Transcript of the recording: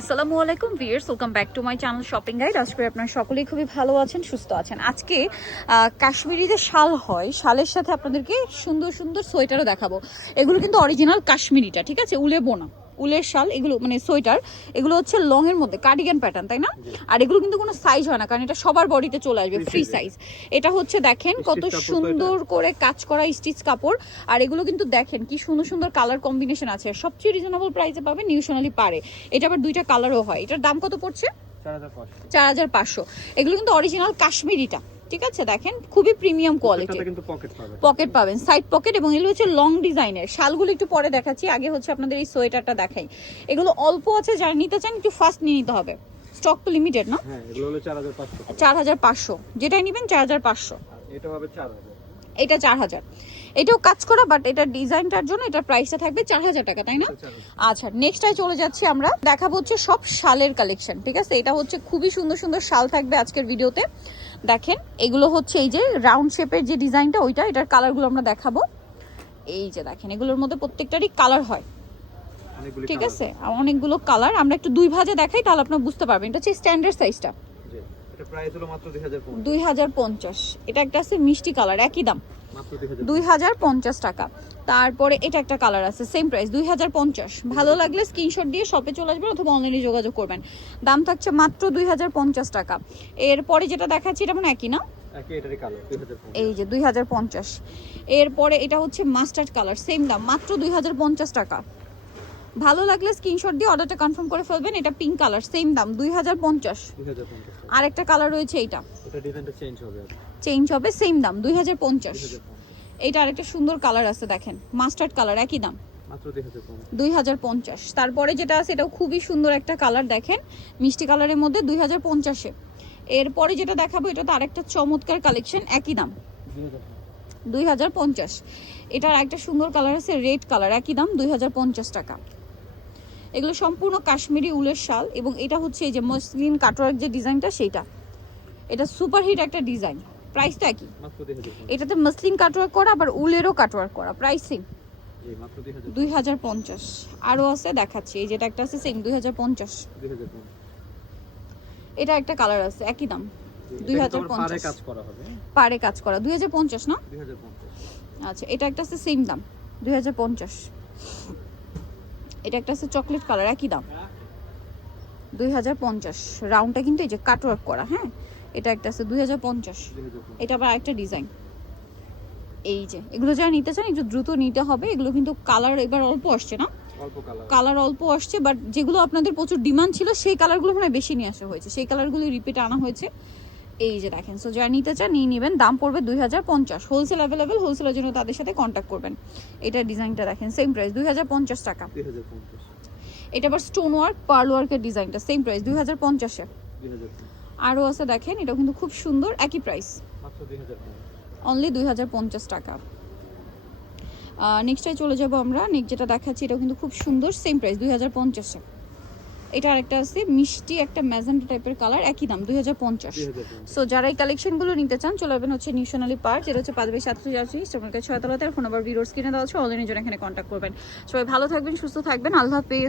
আসসালামু আলাইকুম viewers, welcome back to my channel shopping guide. আশা করি আপনারা সকলেই খুবই ভালো আছেন, সুস্থ আছেন। আজকে কাশ্মীরি যে শাল হয়, শালের সাথে আপনাদেরকে সুন্দর সুন্দর সোয়েটারও দেখাবো। এগুলো কিন্তু অরিজিনাল কাশ্মীরিটা, ঠিক আছে, উলে বোনা উলের শাল। এগুলো মানে সোয়েটার, এগুলো হচ্ছে লং এর মধ্যে কার্ডিগান প্যাটার্ন, তাই না? আর এগুলো কিন্তু কোনো সাইজ হয় না, কারণ এটা সবার বডিতে চলে আসবে, ফ্রি সাইজ। এটা হচ্ছে দেখেন কত সুন্দর করে কাজ করা স্টিচ কাপড়। আর এগুলো কিন্তু দেখেন কি সুন্দর সুন্দর কালার কম্বিনেশন আছে। সবচেয়ে রিজনেবল প্রাইসে পাবেন, নিউ সোনালি পারে। এটা আবার দুইটা কালারও হয়। এটার দাম কত পড়ছে? 4500। এগুলো কিন্তু অরিজিনাল কাশ্মীরিটা, ঠিক আছে। দেখেন খুবই প্রিমিয়াম কোয়ালিটি, পকেট পাবেন, সাইড পকেট। এবং এগুলো হচ্ছে লং ডিজাইনের। শালগুলো একটু পরে দেখাচ্ছি, আগে হচ্ছে আপনাদের এই সোয়েটারটা দেখাই। এগুলো অল্প আছে, যারা নিতে চান একটু ফাস্ট নিয়ে নিতে হবে, স্টক তো লিমিটেড না। হ্যাঁ, এগুলো হলো 4500। 4500, যেটাই নেবেন 4500। এটা হবে 4000। এটা 4000। এটাও কাজ করা, বাট এটা ডিজাইনটার জন্য এটার প্রাইসটা থাকবে 4000 টাকা, তাই না? আচ্ছা, নেক্সটটাই চলে যাচ্ছি আমরা। দেখাবো হচ্ছে সব শালের কালেকশন, ঠিক আছে। এটা হচ্ছে খুবই সুন্দর সুন্দর শাল থাকবে আজকের ভিডিওতে। দেখেন এগুলো হচ্ছে এই যে রাউন্ড শেপের যে ডিজাইনটা, ওইটা। এটার কালারগুলো আমরা দেখাবো। এই যে দেখেন, এগুলোর মধ্যে প্রত্যেকটারই কালার হয়, ঠিক আছে। অনেকগুলো কালার। আমরা একটু দুই ভাজে দেখাই, তাহলে আপনারা বুঝতে পারবেন। এটা হচ্ছে স্ট্যান্ডার্ড সাইজটা, এটা প্রাইস হলো মাত্র 2050। এটা একটা আছে মিষ্টি কালার, একই দাম, মাত্র 2050 টাকা। তারপরে এটা একটা কালার আছে, সেম প্রাইস 2050। ভালো লাগলে স্ক্রিনশট দিয়ে শপে চলে আসবেন অথবা অনলাইনে যোগাযোগ করবেন। দাম থাকছে মাত্র 2050 টাকা। এরপরে যেটা দেখাচ্ছি এটা মানে একই না, এটারই কালার 2050। এই যে 2050। এরপরে এটা হচ্ছে মাস্টার্ড কালার, সেম দাম, মাত্র 2050 টাকা। ভালো লাগলে স্ক্রিনশট দিয়ে অর্ডারটা কনফার্ম করে ফেলবেন। এটা পিঙ্ক কালার, সেম দাম 2050। আরেকটা কালার রয়েছে, এইটা এটা ডিজাইনটা চেঞ্জ হবে, সেম দাম 2050। এইটা আরেকটা সুন্দর কালার আছে, দেখেন মাস্টার্ড কালার, একই দাম মাত্র 2050। তারপরে যেটা আছে এটাও খুবই সুন্দর একটা কালার, দেখেন মিষ্টি কালারের মধ্যে 2050-এ। এরপরে যেটা দেখাবো এটা তো আরেকটা চমৎকার কালেকশন, একই দাম 2050। এটার একটা সুন্দর কালার আছে রেড কালার, একই দাম 2050 টাকা। এগুলো সম্পূর্ণ কাশ্মীরি উলের শাল। এবং এটা হচ্ছে এই যে মসলিন কাটওয়ার্ক যে ডিজাইনটা, সেইটা। এটা সুপার হিট একটা ডিজাইন, প্রাইসটা একই। এটাতে মসলিন কাটওয়ার্ক করা, আবার উলেরও কাটওয়ার্ক করা, প্রাইসিং 2050। আরও আছে, দেখাচ্ছি। এই যেটা একটা আছে সেম 2050। এটা একটা কালার আছে, একই দাম 2050। পারে কাজ করা 2050 না? আচ্ছা, এটা একটা আছে সেম দাম 2050। এটা একটা আছে চকলেট কালার, একই দাম 2050। রাউন্ডটা কিন্তু এই যে কাটওয়ার্ক করা, হ্যাঁ। এটা একটা আছে 2050। এটা আবার আরেকটা ডিজাইন। এই যে এগুলো যারা নিতে চান একটু দ্রুত নিতে হবে। এগুলো কিন্তু কালার এবার অল্প আসছে না, কালার অল্প আসছে, বাট যেগুলো আপনাদের প্রচুর ডিমান্ড ছিল সেই কালারগুলো মানে বেশি নিয়ে আসা হয়েছে, সেই কালারগুলো রিপিট আনা হয়েছে। এই যে দেখেন, সো যারা নিতে চান নিয়ে নেবেন। দাম পড়বে 2050। হোলসেল অ্যাভেলেবেল, হোলসেলের জন্য তাদের সাথে কন্ট্যাক্ট করবেন। এটা ডিজাইনটা দেখেন, সেম প্রাইস 2050 টাকা। এটা আবার স্টোন ওয়ার্ক পার্ল ওয়ার্কের ডিজাইনটা, সেম প্রাইস 2050-এ। আরও আছে দেখেন, এটাও কিন্তু খুব সুন্দর, একই প্রাইস, অনলি 2050 টাকা। নেক্সটটাই চলে যাবো আমরা। নেক্সট যেটা দেখাচ্ছি এটাও কিন্তু খুব সুন্দর, সেম প্রাইস 2050-এ। এটা আরেকটা আছে মিষ্টি একটা ম্যাজেন্টা টাইপের কালার, একই দাম 2050। সো যারা এই কালেকশনগুলো নিতে চান চলে যাবেন হচ্ছে নিউ সোনালি পার্ক, যেটা হচ্ছে 5/7 আপনার কাছে 6 তলাতে। আর ফোন নাম্বার ভিডিওর স্ক্রিনে দেওয়া আছে, অনলাইনের জন্য এখানে কন্ট্যাক্ট করবেন। সবাই ভালো থাকবেন, সুস্থ থাকবেন, আল্লাহ হাফেজ।